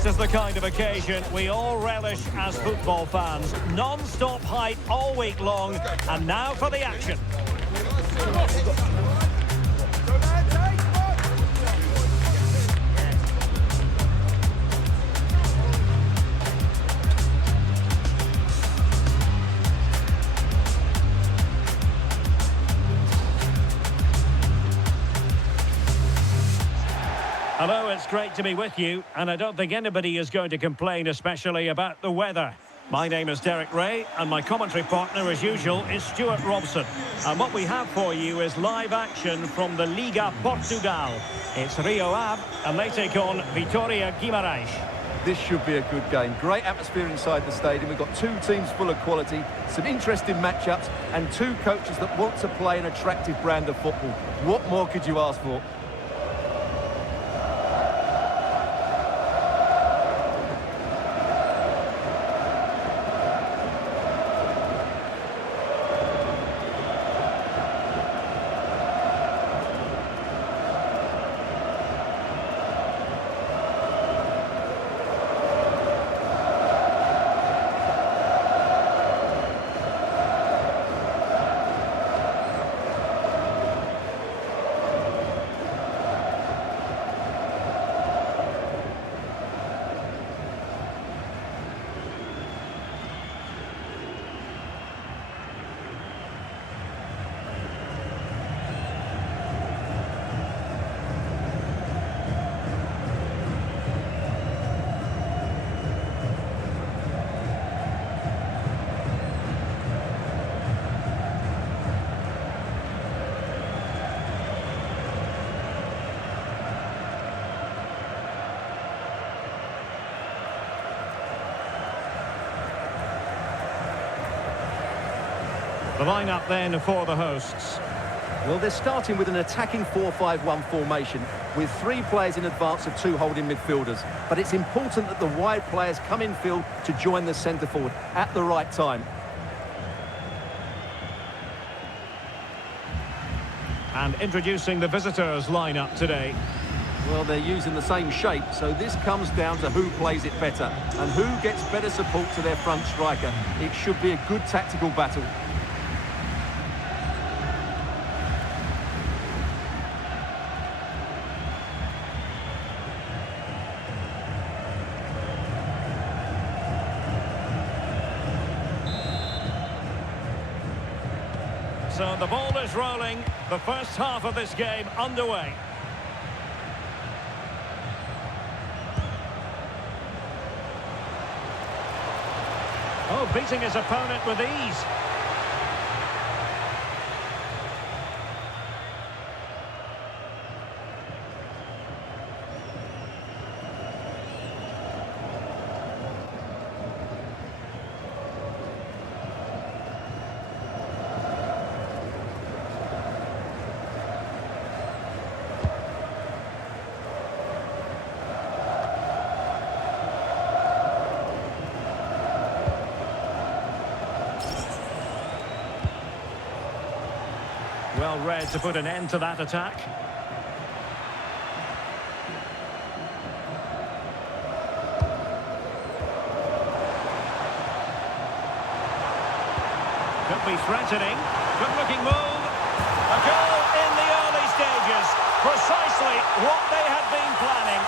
This is the kind of occasion we all relish as football fans. Non-stop hype all week long, and now for the action. Hello, it's great to be with you, and I don't think anybody is going to complain, especially about the weather. My name is Derek Ray, and my commentary partner, as usual, is Stuart Robson. And what we have for you is live action from the Liga Portugal. It's Rio Ave, and they take on Vitória Guimarães. This should be a good game. Great atmosphere inside the stadium. We've got two teams full of quality, some interesting matchups, and two coaches that want to play an attractive brand of football. What more could you ask for? The lineup then for the hosts. Well, they're starting with an attacking 4-5-1 formation with three players in advance of two holding midfielders. But it's important that the wide players come in field to join the centre forward at the right time. And introducing the visitors lineup today. Well, they're using the same shape, so this comes down to who plays it better and who gets better support to their front striker. It should be a good tactical battle. So the ball is rolling, the first half of this game underway. Oh, beating his opponent with ease. Well read to put an end to that attack. Could be threatening. Good looking move. A goal in the early stages. Precisely what they had been planning.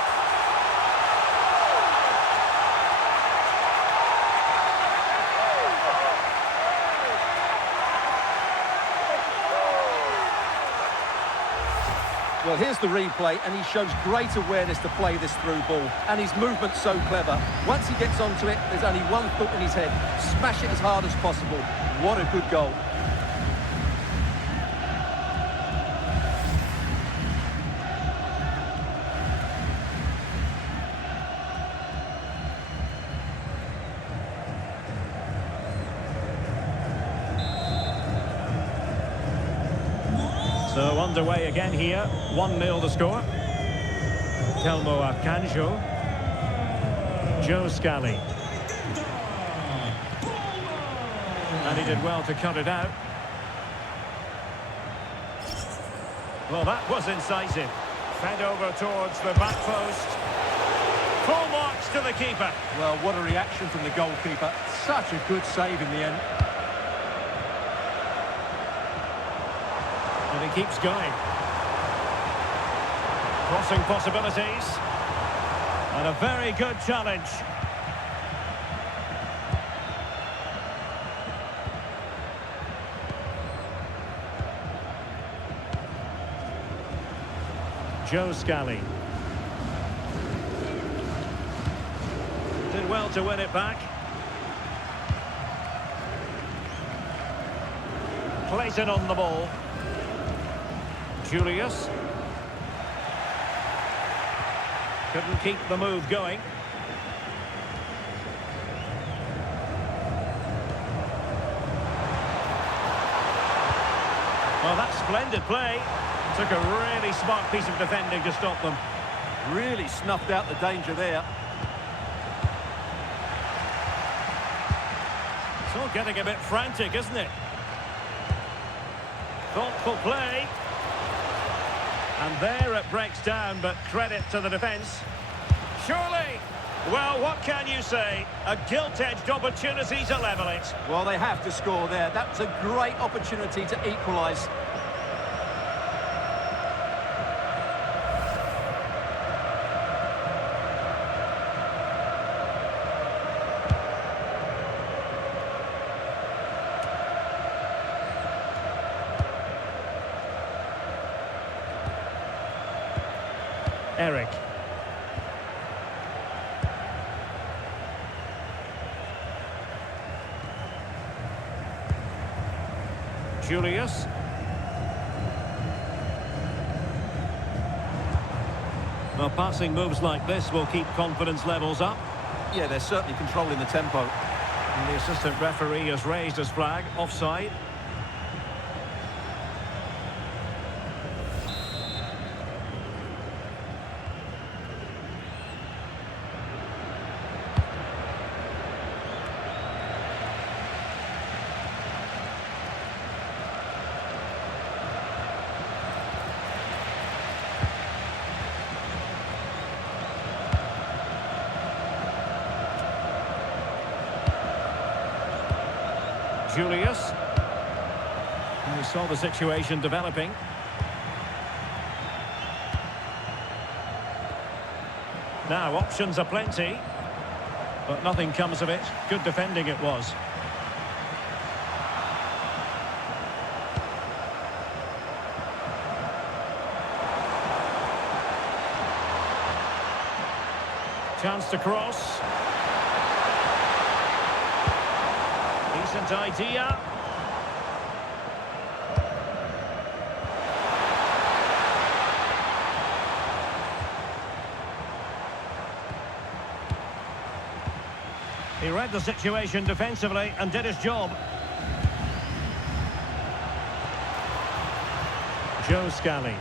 Well, here's the replay, and he shows great awareness to play this through ball. And his movement's so clever. Once he gets onto it, there's only one thought in his head. Smash it as hard as possible. What a good goal. So underway again here, 1-0 the score. Telmo Akanjo. Joe Scally. And he did well to cut it out. Well, that was incisive. Fed over towards the back post. Full marks to the keeper. Well, what a reaction from the goalkeeper. Such a good save in the end. And he keeps going. Crossing possibilities. And a very good challenge. Joe Scally. Did well to win it back. Clayton on the ball. Juilius. Couldn't keep the move going. Well, that's splendid play. Took a really smart piece of defending to stop them. Really snuffed out the danger there. It's all getting a bit frantic, isn't it? Thoughtful play. And there it breaks down, but credit to the defence. Surely! Well, what can you say? A gilt-edged opportunity to level it. Well, they have to score there. That was a great opportunity to equalise. Eric. Juilius. Well, passing moves like this will keep confidence levels up. Yeah, they're certainly controlling the tempo. And the assistant referee has raised his flag, offside. Juilius. And we saw the situation developing. Now, options are plenty, but nothing comes of it. Good defending it was. Chance to cross. Decent idea. He read the situation defensively and did his job. Joe Scally.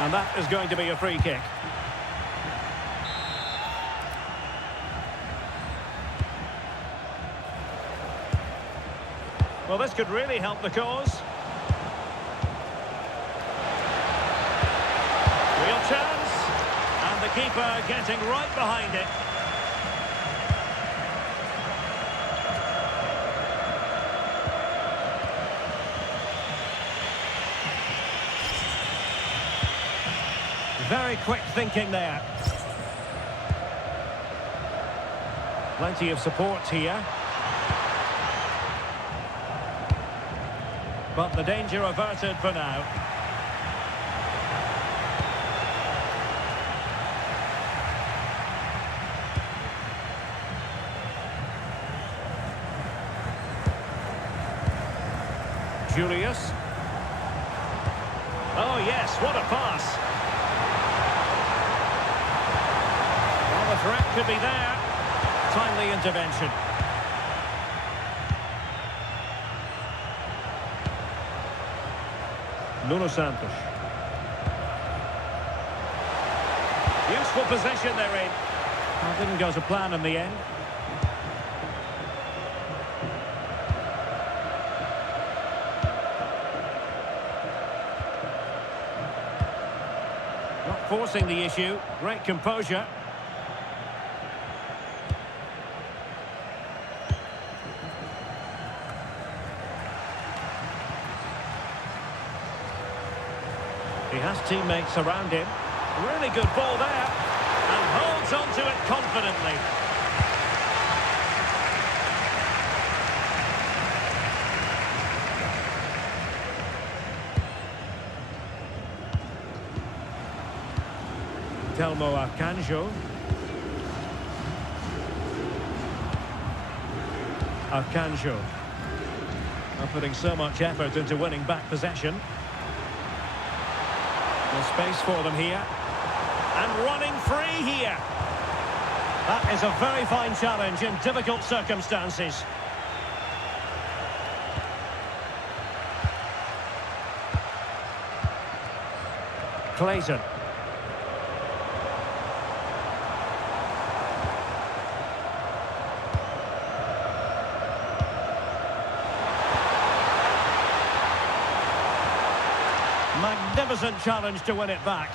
And that is going to be a free kick. Well, this could really help the cause. Real chance. And the keeper getting right behind it. Very quick thinking there. Plenty of support here. But the danger averted for now. Juilius. Oh yes, what a pass. Well, the threat could be there. Timely intervention. Nuno Santos. Useful possession they're in. Well, didn't go to plan in the end. Not forcing the issue. Great composure. He has teammates around him. Really good ball there. And holds on to it confidently. Telmo Akanjo. Akanjo. Not putting so much effort into winning back possession. There's space for them here. And running free here. That is a very fine challenge in difficult circumstances. Clayton. Magnificent challenge to win it back.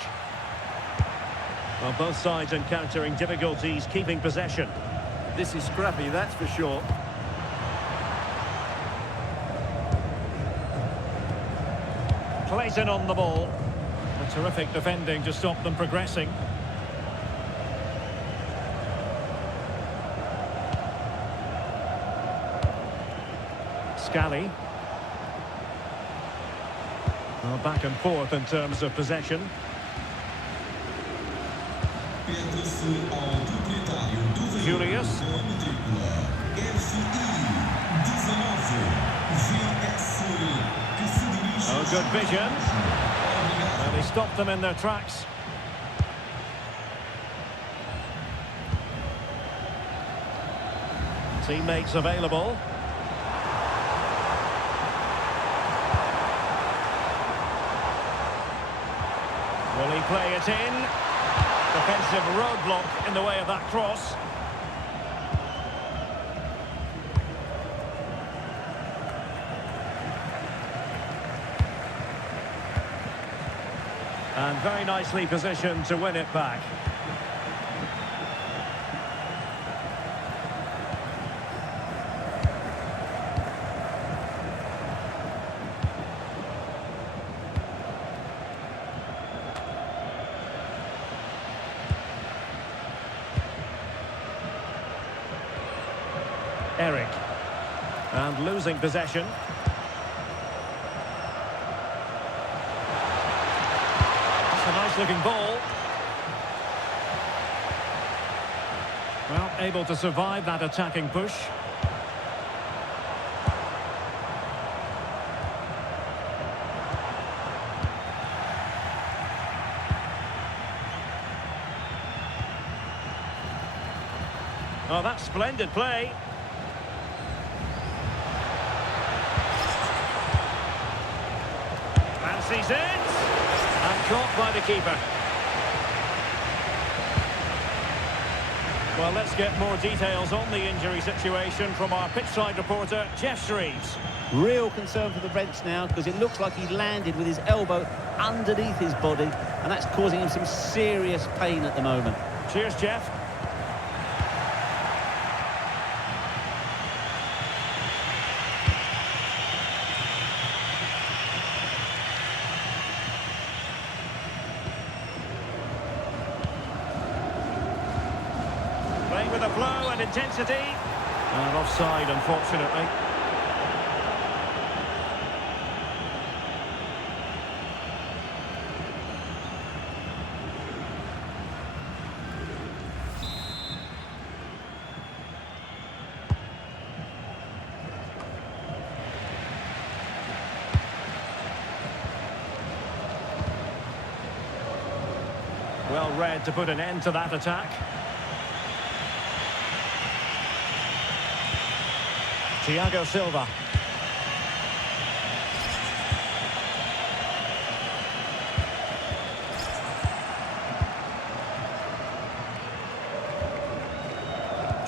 Well, both sides encountering difficulties keeping possession. This is scrappy, that's for sure. Clayton on the ball. A terrific defending to stop them progressing. Scally. Well, back and forth in terms of possession. Juilius. Oh, good vision. And he stopped them in their tracks. Teammates available. Will he play it in? Defensive roadblock in the way of that cross. And very nicely positioned to win it back. Eric. And losing possession. That's a nice looking ball. Well, able to survive that attacking push. Oh, that's splendid play. Fancies it. And caught by the keeper. Well, let's get more details on the injury situation from our pitchside reporter, Jeff Shreves. Real concern for the Reds now, because it looks like he landed with his elbow underneath his body, and that's causing him some serious pain at the moment. Cheers, Jeff. Playing with a flow and intensity. And offside, unfortunately. Well read to put an end to that attack. Thiago Silva.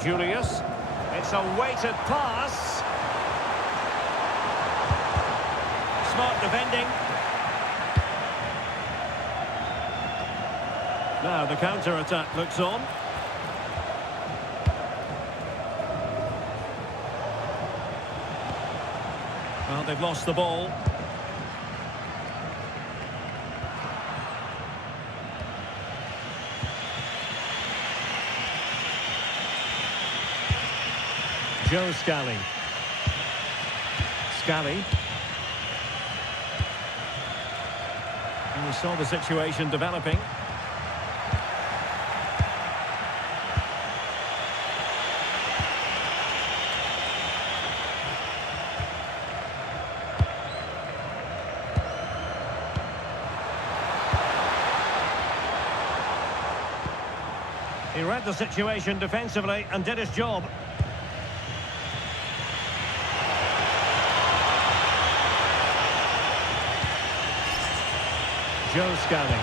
Juilius. It's a weighted pass. Smart defending. Now the counter-attack looks on. Well, they've lost the ball. Joe Scally. Scally. And we saw the situation developing. He read the situation defensively and did his job. Joe Scally.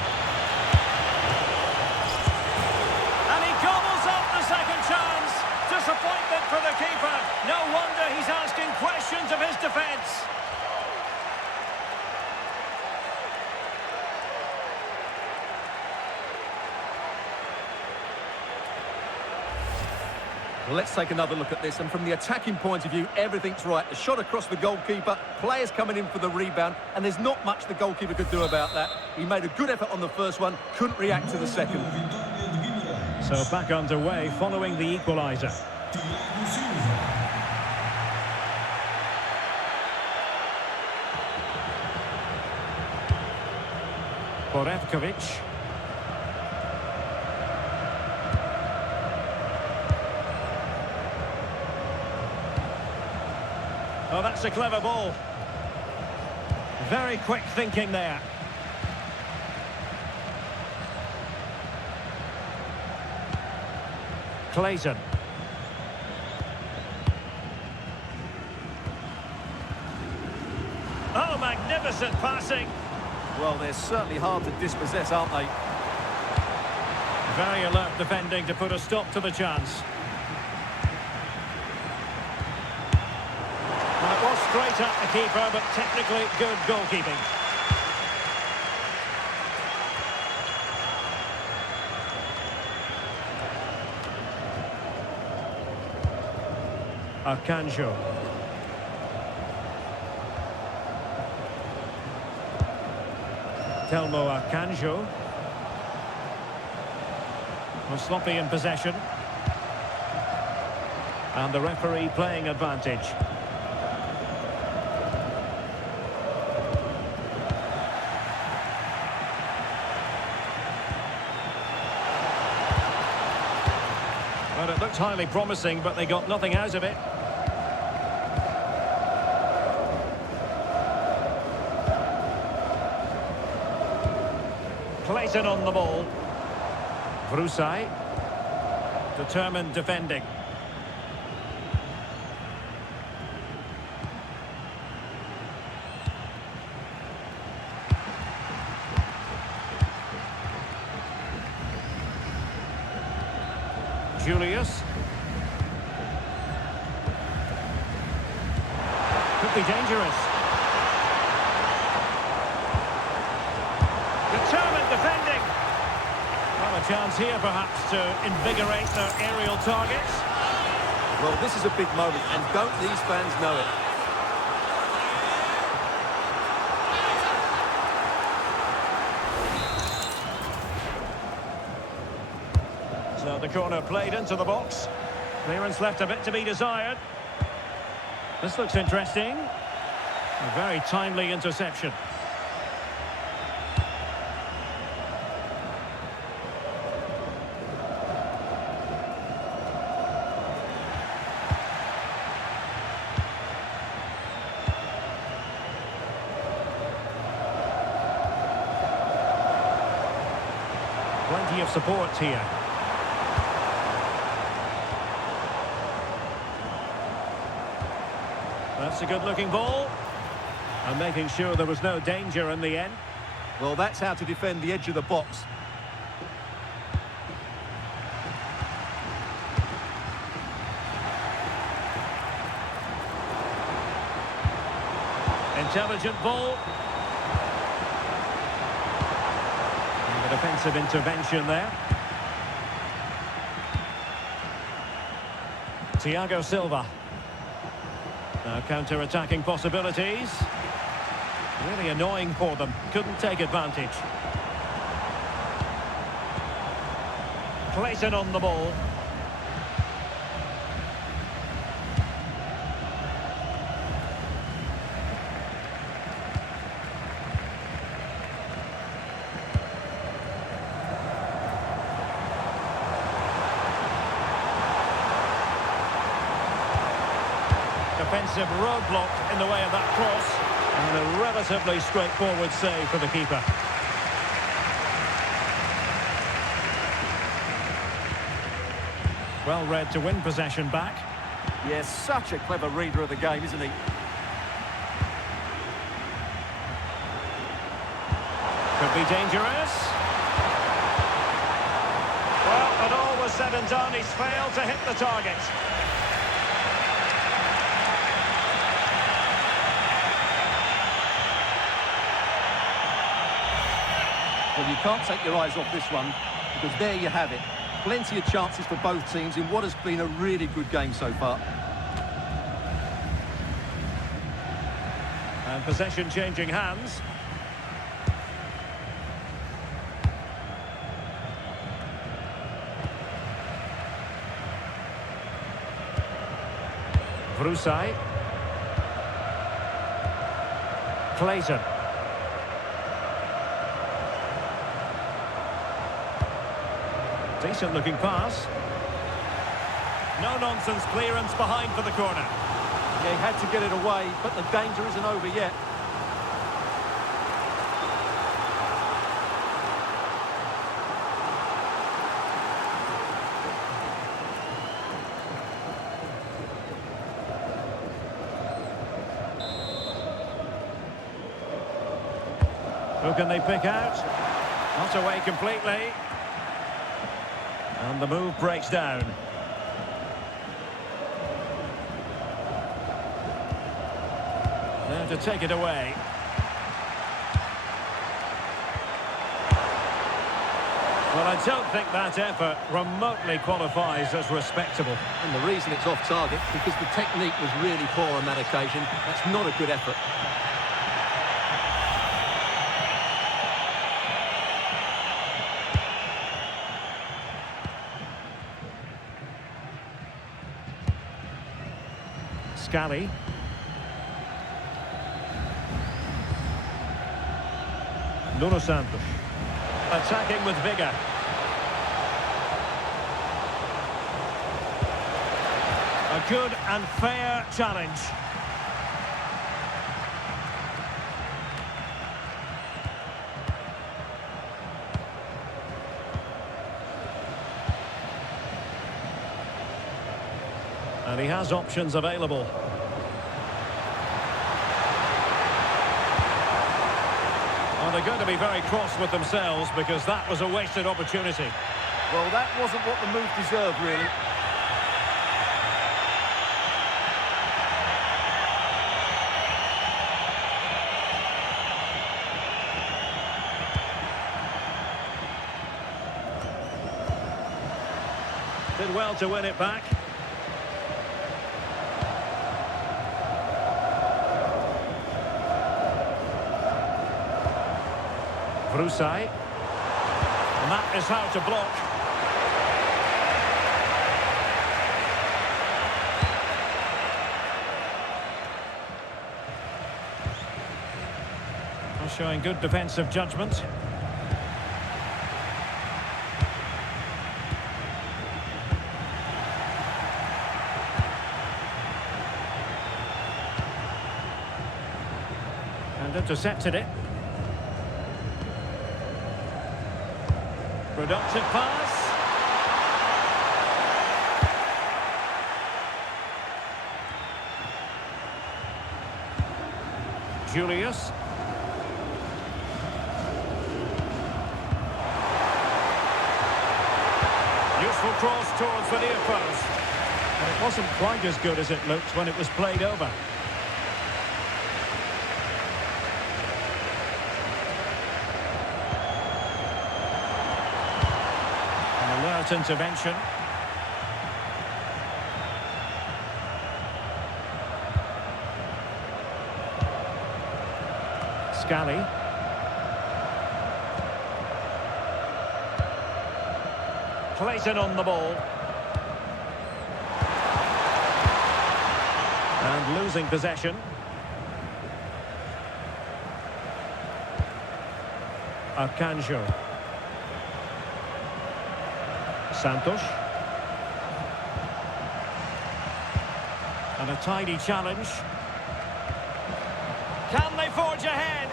And he gobbles up the second chance. Disappointment for the keeper. No wonder he's asking questions of his defence. Well, let's take another look at this, and from the attacking point of view, everything's right. The shot across the goalkeeper, players coming in for the rebound, and there's not much the goalkeeper could do about that. He made a good effort on the first one, couldn't react to the second. So back underway following the equaliser. Borevkovic. Oh, that's a clever ball. Very quick thinking there. Clayton. Oh, magnificent passing. Well, they're certainly hard to dispossess, aren't they? Very alert defending to put a stop to the chance. Well, it was straight at the keeper, but technically good goalkeeping. Arcanjo. Telmo Arcanjo. Well, sloppy in possession. And the referee playing advantage. Well, it looked highly promising, but they got nothing out of it. Clayton on the ball. Brusai. Determined defending. Juilius. Could be dangerous. Determined defending. Well, a chance here perhaps to invigorate their aerial targets. Well, this is a big moment, and don't these fans know it? So the corner played into the box. Clearance left a bit to be desired. This looks interesting. A very timely interception. Plenty of support here. That's a good-looking ball. And making sure there was no danger in the end. Well, that's how to defend the edge of the box. Intelligent ball. And the defence defensive intervention there. Thiago Silva. Now counter-attacking possibilities. Really annoying for them. Couldn't take advantage. Clayton on the ball. Defensive roadblock in the way of that cross. And a relatively straightforward save for the keeper. Well read to win possession back. Yes, such a clever reader of the game, isn't he? Could be dangerous. Well, when all was said and done, he's failed to hit the target. Well, you can't take your eyes off this one, because there you have it. Plenty of chances for both teams in what has been a really good game so far. And possession changing hands. Vrusai. Clayton. Decent looking pass. No nonsense clearance behind for the corner. Yeah, he had to get it away, but the danger isn't over yet. Who can they pick out? Not away completely. And the move breaks down. There to take it away. Well, I don't think that effort remotely qualifies as respectable. And the reason it's off target, because the technique was really poor on that occasion. That's not a good effort. Scally. Nuno Santos. Attacking with vigour. A good and fair challenge. And he has options available. Well, they're going to be very cross with themselves because that was a wasted opportunity. Well, that wasn't what the move deserved, really. Did well to win it back. Vrusai. And that is how to block. Well, showing good defensive judgment. And intercepted it. Productive pass. Juilius. Useful cross towards the near post. And it wasn't quite as good as it looked when it was played over. intervention. Scally. Clayton on the ball. And losing possession. Arcanjo. Santos. And a tidy challenge. Can they forge ahead?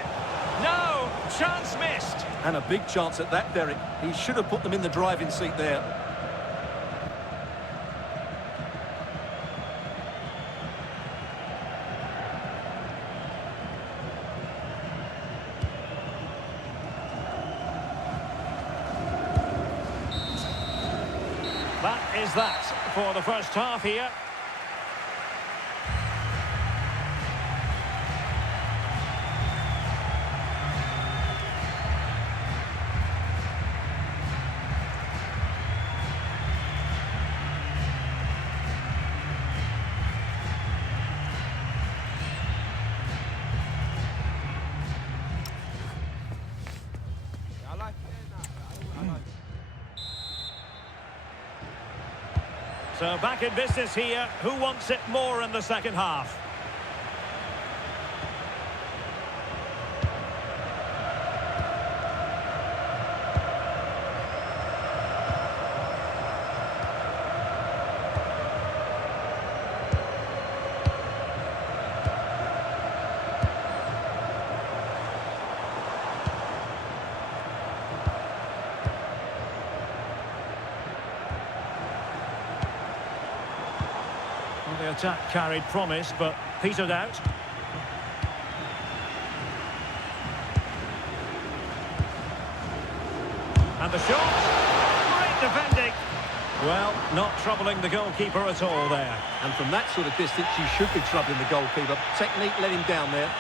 No! Chance missed! And a big chance at that, Derek. He should have put them in the driving seat there. That is that for the first half here. So back in business here. Who wants it more in the second half? The attack carried promise, but petered out. And the shot! Great defending! Well, not troubling the goalkeeper at all there. And from that sort of distance, you should be troubling the goalkeeper. Technique let him down there.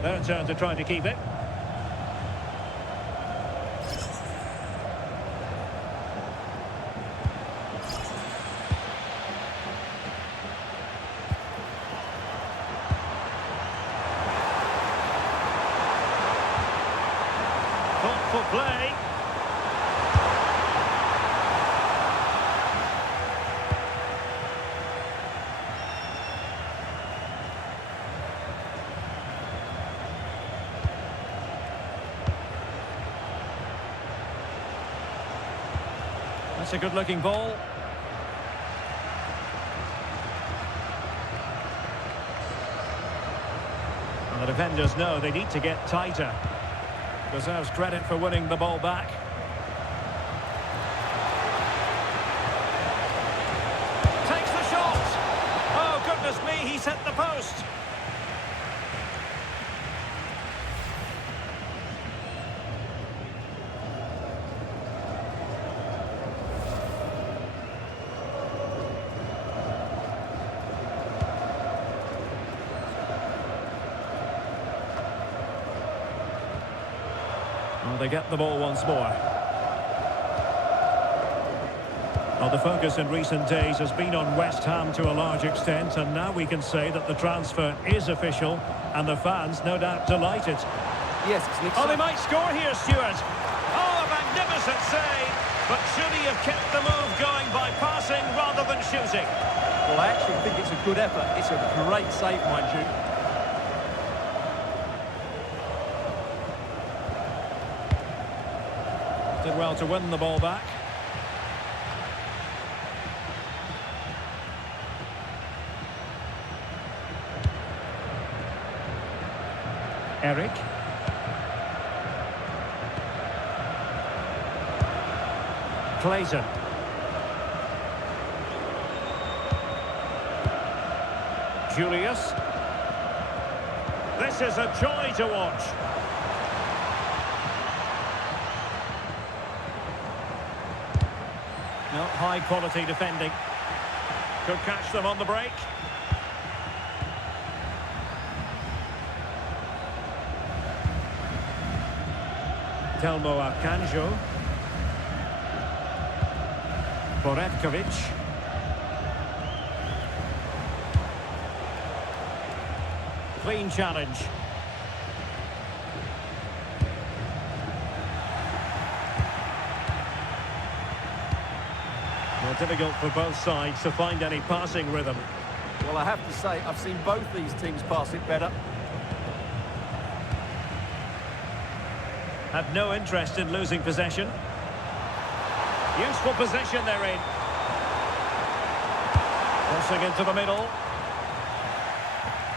Their turn to try to keep it. Thoughtful play. That's a good-looking ball. And the defenders know they need to get tighter. Deserves credit for winning the ball back. Takes the shot! Oh, goodness me, he's hit the post! Well, they get the ball once more. Well, the focus in recent days has been on West Ham to a large extent, and now we can say that the transfer is official, and the fans, no doubt, delighted. Yes, it's an Oh, they might score here, Stuart. Oh, a magnificent save. But should he have kept the move going by passing rather than shooting? Well, I actually think it's a good effort. It's a great save, mind you. Did well to win the ball back. Eric. Clayton. Juilius. This is a joy to watch. Not high quality defending. Could catch them on the break. Telmo Akanjo. Borevkovic. Clean challenge. Well, difficult for both sides to find any passing rhythm. Well, I have to say, I've seen both these teams pass it better. Have no interest in losing possession. Useful possession they're in. Crossing into the middle.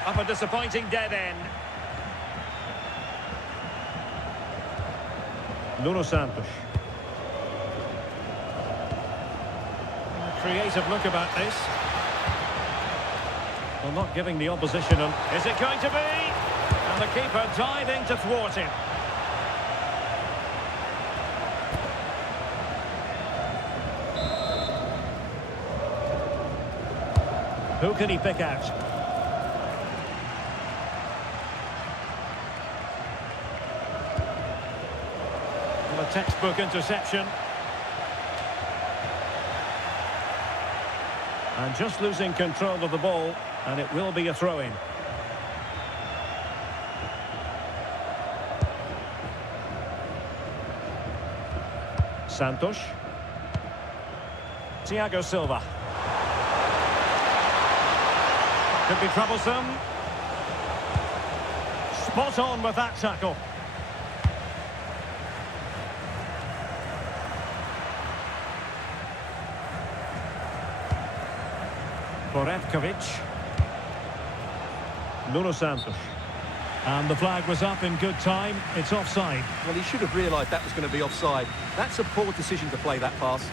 Up a disappointing dead end. Nuno Santos. A creative look about this. Well, not giving the opposition an... Is it going to be? And the keeper diving to thwart him. Who can he pick out? Well, a textbook interception. And just losing control of the ball, and it will be a throw-in. Santos. Thiago Silva. Could be troublesome. Spot on with that tackle. Borevkovic. Nuno Santos. And the flag was up in good time. It's offside. Well, he should have realised that was going to be offside. That's a poor decision to play that pass.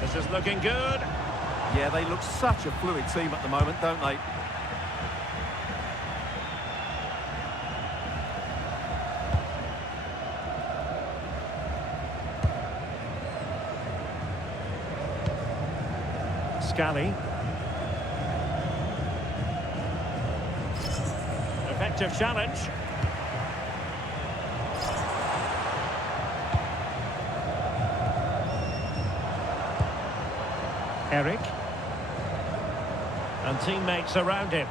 This is looking good. Yeah, they look such a fluid team at the moment, don't they? Scally. Effective challenge. Eric. And teammates around him.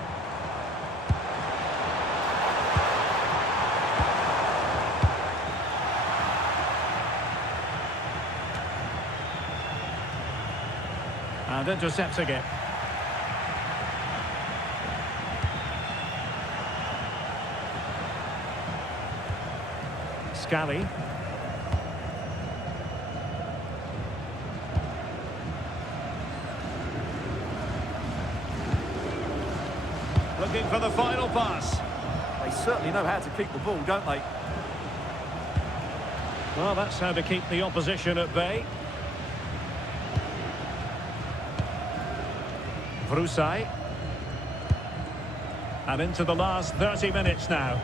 And intercepting it. Scally. Looking for the final pass. They certainly know how to keep the ball, don't they? Well, that's how to keep the opposition at bay. Vrusai. And into the last 30 minutes now.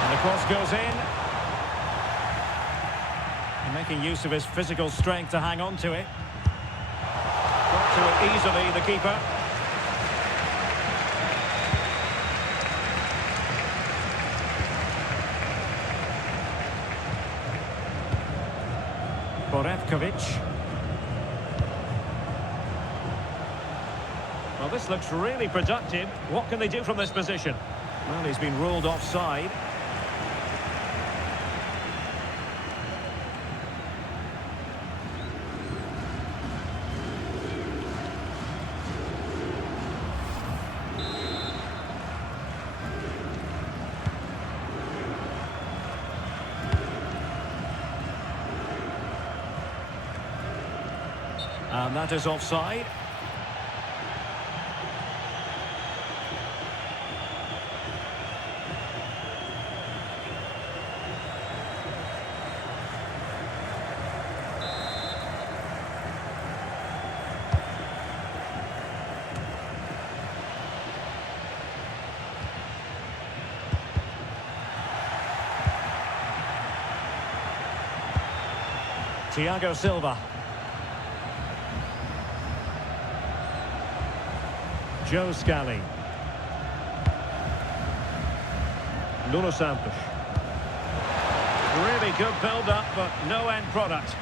And the cross goes in. And making use of his physical strength to hang on to it. Got to it easily, the keeper. Borevkovic. Well, this looks really productive. What can they do from this position? Well, he's been ruled offside. And that is offside. Thiago Silva. Joe Scally. Nuno Santos. Really good build-up, but no end product.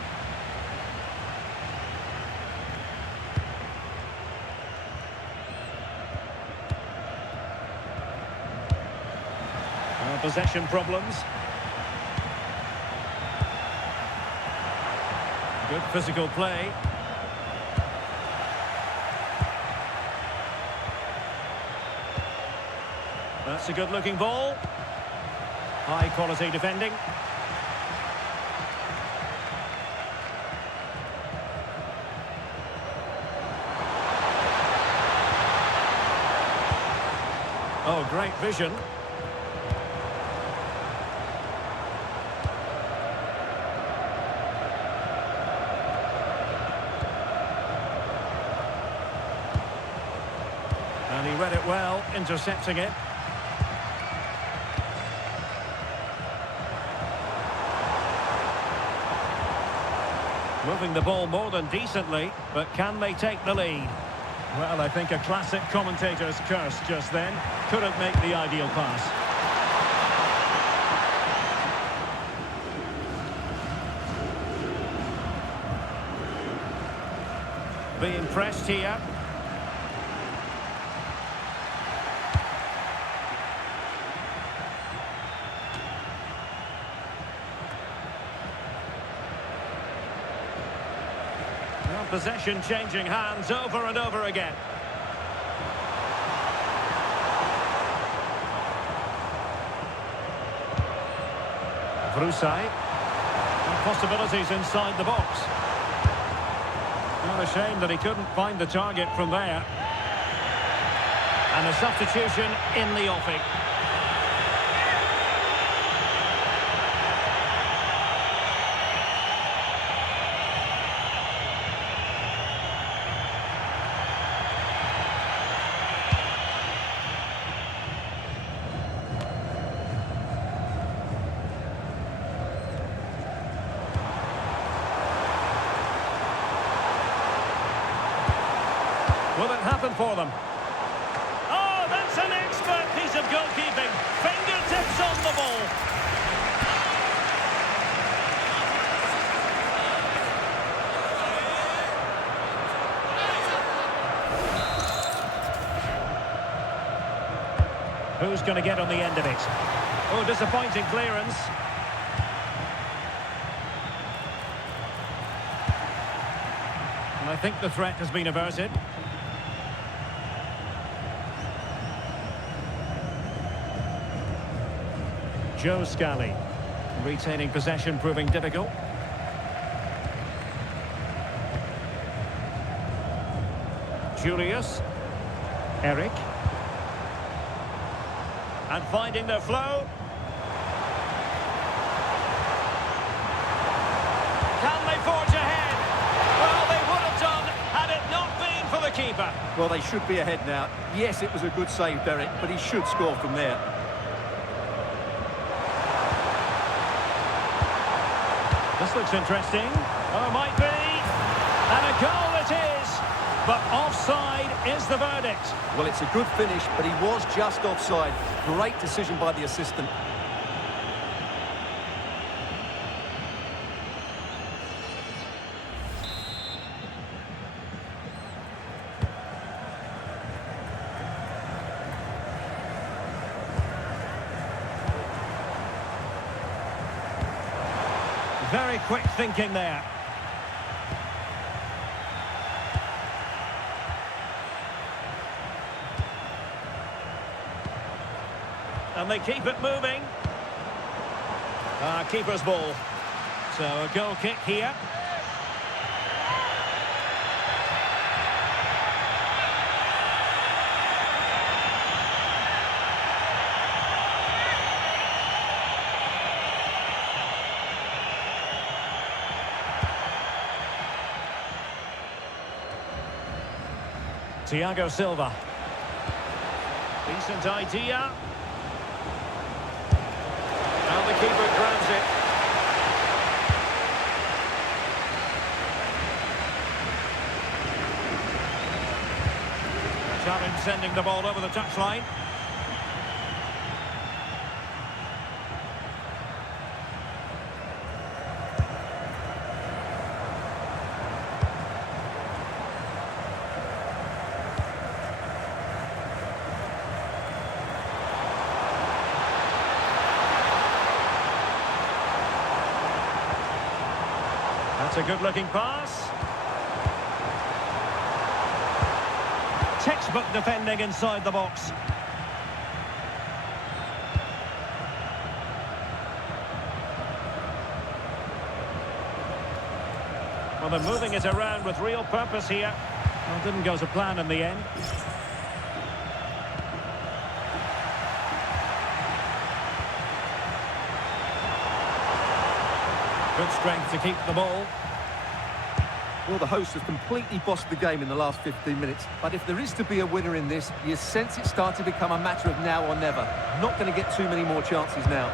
Possession problems. Good physical play. That's a good-looking ball. High-quality defending. Oh, great vision. And he read it well, intercepting it. Moving the ball more than decently, but can they take the lead? Well, I think a classic commentator's curse just then. Couldn't make the ideal pass. Being pressed here. Possession changing hands over and over again. Vrusai. Possibilities inside the box. Not a shame that he couldn't find the target from there. And a substitution in the offing. Will it happen for them? Oh, that's an expert piece of goalkeeping. Fingertips on the ball. Who's going to get on the end of it? Oh, disappointing clearance. And I think the threat has been averted. Joe Scally. Retaining possession proving difficult. Juilius. Eric. And finding their flow. Can they forge ahead? Well, they would have done had it not been for the keeper. Well, they should be ahead now. Yes, it was a good save, Derek, but he should score from there. This looks interesting. Oh, might be. And a goal it is. But offside is the verdict. Well, it's a good finish, but he was just offside. Great decision by the assistant. Very quick thinking there. And they keep it moving. Keeper's ball. So a goal kick here. Thiago Silva. Decent idea. And the keeper grabs it. Challenge sending the ball over the touchline. That's a good-looking pass. Textbook defending inside the box. Well, they're moving it around with real purpose here. Well, didn't go to plan in the end. Good strength to keep the ball. Well, the hosts have completely bossed the game in the last 15 minutes. But if there is to be a winner in this, you sense it's starting to become a matter of now or never. Not going to get too many more chances now.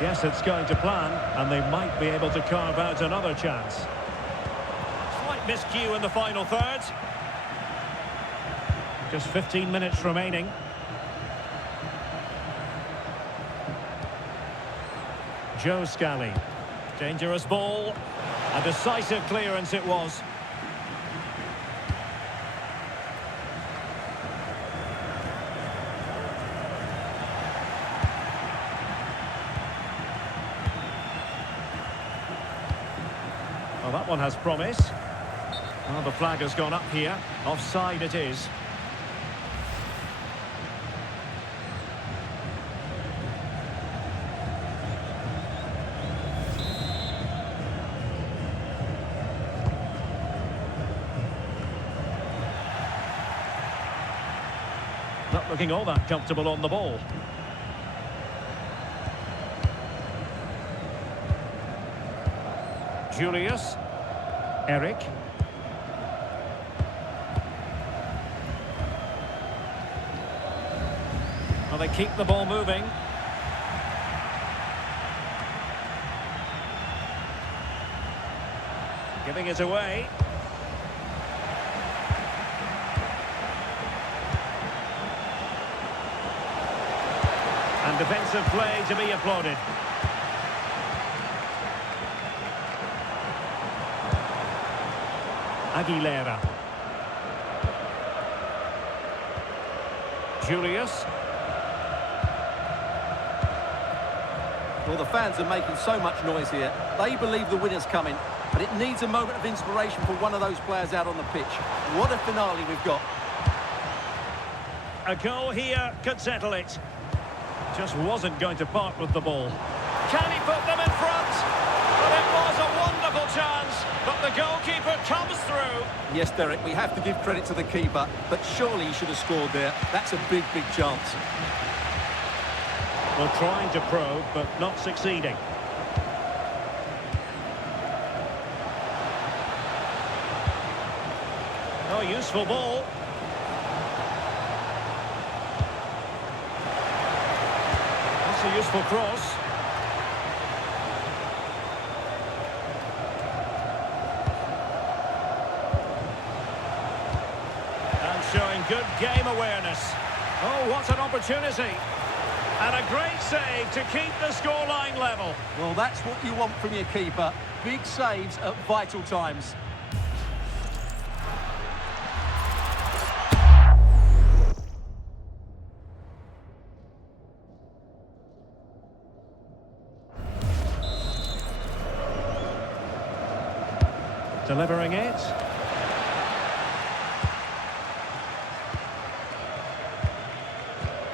Yes, it's going to plan, and they might be able to carve out another chance. Slight miscue in the final third. Just 15 minutes remaining. Joe Scally. Dangerous ball. A decisive clearance it was. Well, that one has promise. Well, the flag has gone up here. Offside it is. Not looking all that comfortable on the ball. Juilius. Eric. Well, they keep the ball moving. Giving it away. And defensive play to be applauded. Aguilera. Juilius. Well, the fans are making so much noise here. They believe the winner's coming, but it needs a moment of inspiration for one of those players out on the pitch. What a finale we've got. A goal here could settle it. Just wasn't going to part with the ball. Can he put them in front? But it was a wonderful chance, but the goalkeeper comes through. Yes, Derek, we have to give credit to the keeper, but surely he should have scored there. That's a big, big chance. Well, trying to probe, but not succeeding. Oh, useful ball. That's a useful cross. And showing good game awareness. Oh, what an opportunity. And a great save to keep the scoreline level. Well, that's what you want from your keeper. Big saves at vital times. Delivering it.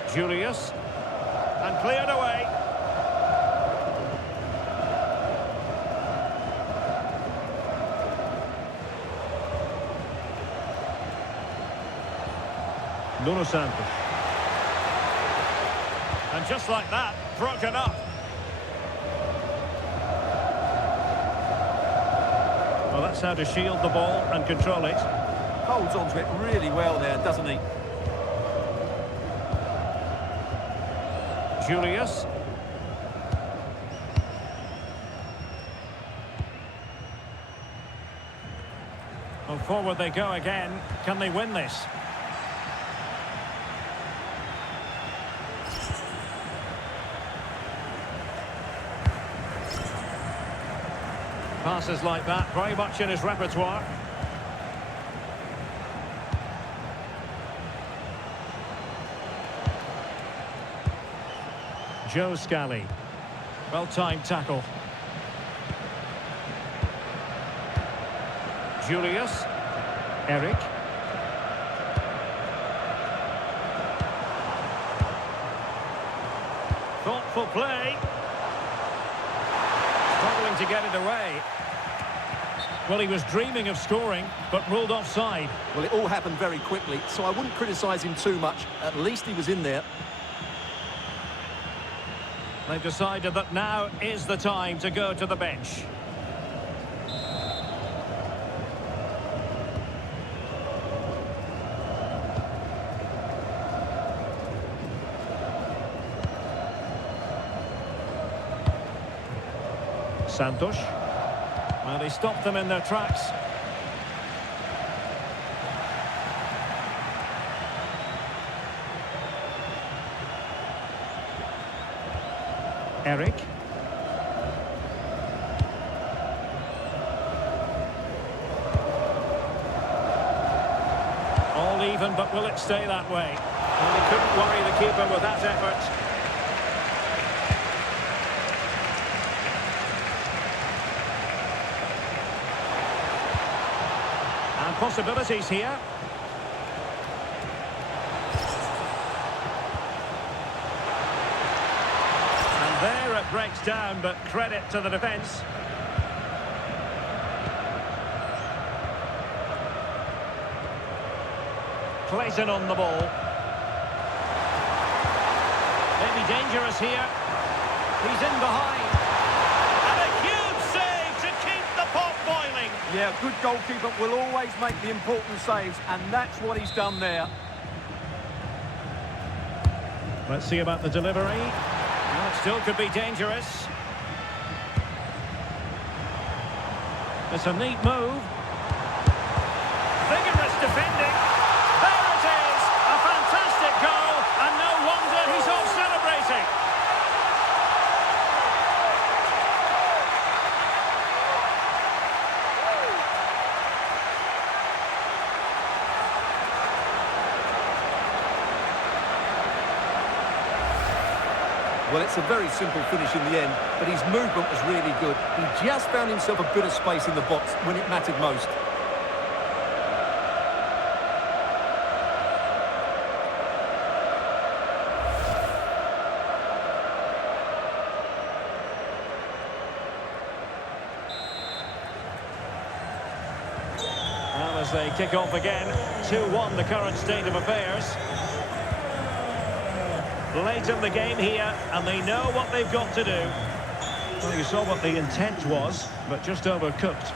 Juilius. And cleared away. Nuno Santos. And just like that, broken up. Well, that's how to shield the ball and control it. Holds on to it really well there, doesn't he? Juilius. Well, forward they go again. Can they win this? Passes like that, very much in his repertoire. Joe Scally. Well-timed tackle. Julius. Eric. Thoughtful play. Struggling to get it away. Well, he was dreaming of scoring, but ruled offside. Well, it all happened very quickly, so I wouldn't criticise him too much. At least he was in there. They've decided that now is the time to go to the bench. Santos. Well, he stopped them in their tracks. Eric. All even, but will it stay that way? Well, they couldn't worry the keeper with that effort. And possibilities here. There it breaks down, but credit to the defence. Clayton on the ball. Maybe dangerous here. He's in behind. And a huge save to keep the pot boiling. Yeah, good goalkeeper will always make the important saves, and that's what he's done there. Let's see about the delivery. Well, it still could be dangerous. It's a neat move. Vigorous defending. There it is! A fantastic goal, and no wonder he's off celebrating. Well, it's a very simple finish in the end, but his movement was really good. He just found himself a bit of space in the box when it mattered most. Well, as they kick off again, 2-1 the current state of affairs. Late in the game here, and they know what they've got to do. Well, you saw what the intent was, but just overcooked.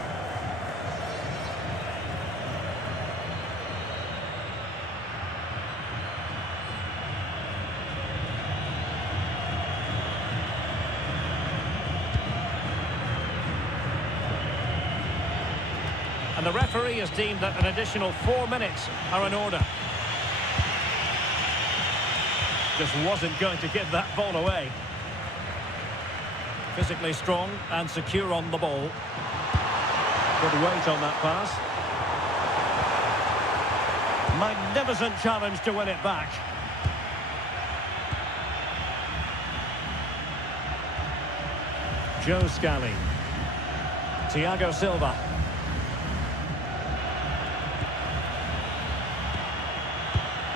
And the referee has deemed that an additional 4 minutes are in order. Just wasn't going to give that ball away. Physically strong and secure on the ball. Good weight on that pass. Magnificent challenge to win it back. Joe Scally. Thiago Silva.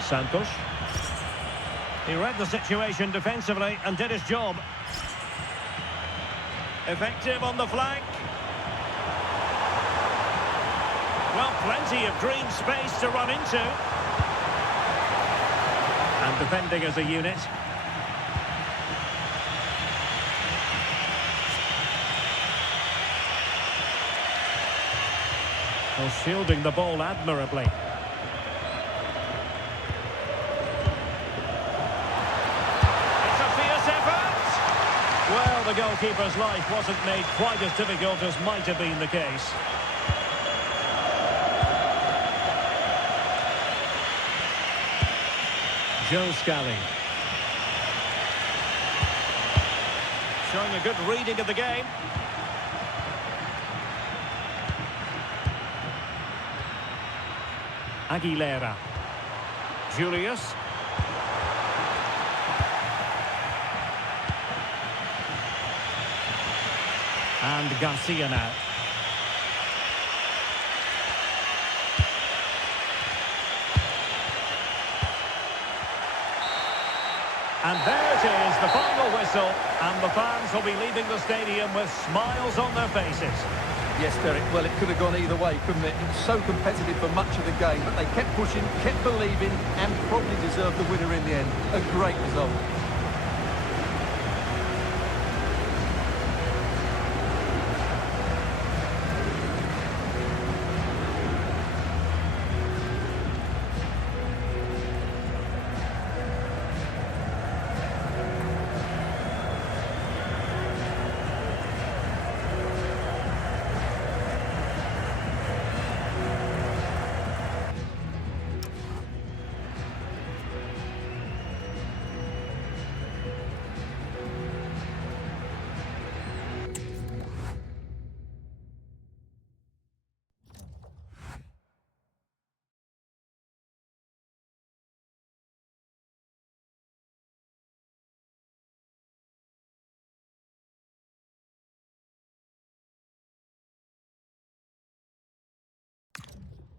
Santos. He read the situation defensively and did his job. Effective on the flank. Well, plenty of green space to run into. And defending as a unit. Well, shielding the ball admirably. goalkeeper's life wasn't made quite as difficult as might have been the case. Joe Scally. Showing a good reading of the game. Aguilera. Juilius. And Garcia now. And there it is, the final whistle, and the fans will be leaving the stadium with smiles on their faces. Yes, Derek, well, it could have gone either way, couldn't it? It was so competitive for much of the game, but they kept pushing, kept believing, and probably deserved the winner in the end. A great result.